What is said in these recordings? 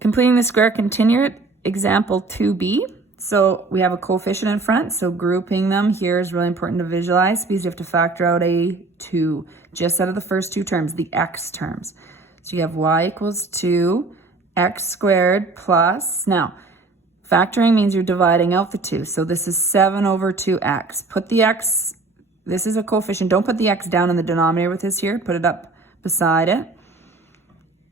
Completing the square, continue it. Example 2b. So we have a coefficient in front, so grouping them here is really important to visualize because you have to factor out a 2 just out of the first two terms, the x terms. So you have y equals 2, x squared plus, now factoring means you're dividing out the 2. So this is 7 over 2x. Put the x, this is a coefficient, don't put the x down in the denominator with this here, put it up beside it,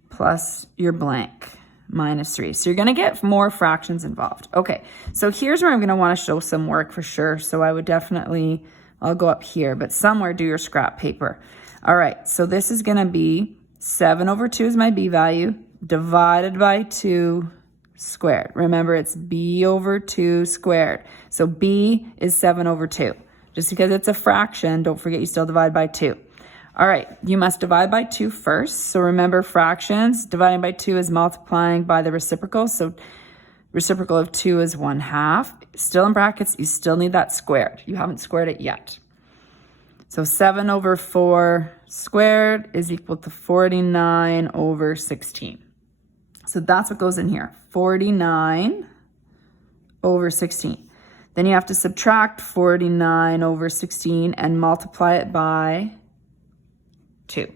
plus your blank. Minus 3. So you're going to get more fractions involved. Okay, so here's where I'm going to want to show some work for sure. So I would definitely, I'll go up here, but somewhere do your scrap paper. All right, so this is going to be 7 over 2 is my b value, divided by 2 squared. Remember, it's b over 2 squared. So b is 7 over 2. Just because it's a fraction, don't forget you still divide by 2. All right, you must divide by 2 first. So remember, fractions, dividing by 2 is multiplying by the reciprocal. So reciprocal of 2 is 1/2. Still in brackets, you still need that squared. You haven't squared it yet. So 7 over 4 squared is equal to 49 over 16. So that's what goes in here, 49 over 16. Then you have to subtract 49 over 16 and multiply it by 2.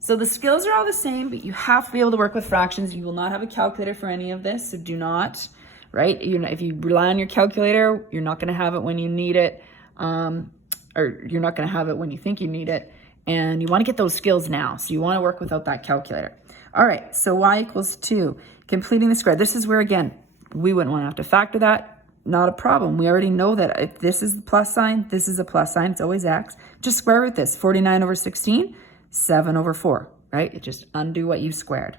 So the skills are all the same, but you have to be able to work with fractions. You will not have a calculator for any of this, so do not, right? If you rely on your calculator, you're not going to have it when you need it, or you're not going to have it when you think you need it, and you want to get those skills now, so you want to work without that calculator. All right, so y equals 2. Completing the square. This is where, again, we wouldn't want to have to factor that. Not a problem. We already know that if this is the plus sign, this is a plus sign. It's always x. Just square root this. 49 over 16. 7 over 4, right? It just undo what you squared.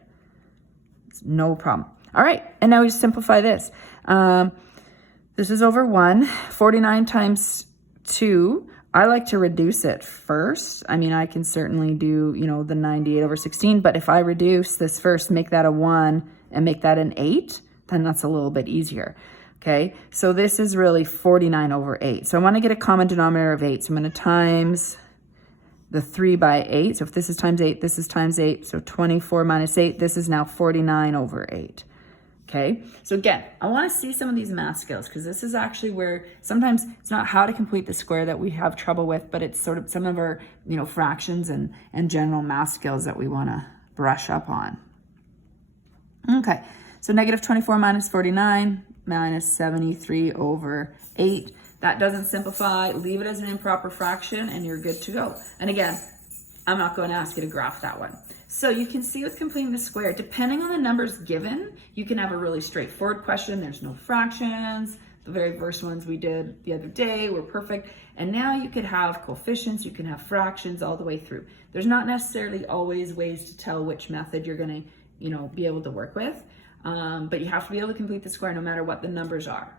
It's no problem. All right, and now we just simplify this. This is over 1. 49 times 2, I like to reduce it first. I mean, I can certainly do, the 98 over 16, but if I reduce this first, make that a 1 and make that an 8, then that's a little bit easier. Okay, so this is really 49 over 8. So I want to get a common denominator of 8. So I'm going to times the 3 by 8. So if this is times 8, this is times 8. So 24 minus 8, this is now 49 over 8. Okay, so again, I want to see some of these math skills because this is actually where sometimes it's not how to complete the square that we have trouble with, but it's sort of some of our, fractions and general math skills that we want to brush up on. Okay, so negative 24 minus 49 minus 73 over 8. That doesn't simplify. Leave it as an improper fraction and you're good to go. And again, I'm not going to ask you to graph that one. So you can see with completing the square, depending on the numbers given, you can have a really straightforward question. There's no fractions. The very first ones we did the other day were perfect. And now you could have coefficients, you can have fractions all the way through. There's not necessarily always ways to tell which method you're going to, be able to work with. But you have to be able to complete the square no matter what the numbers are.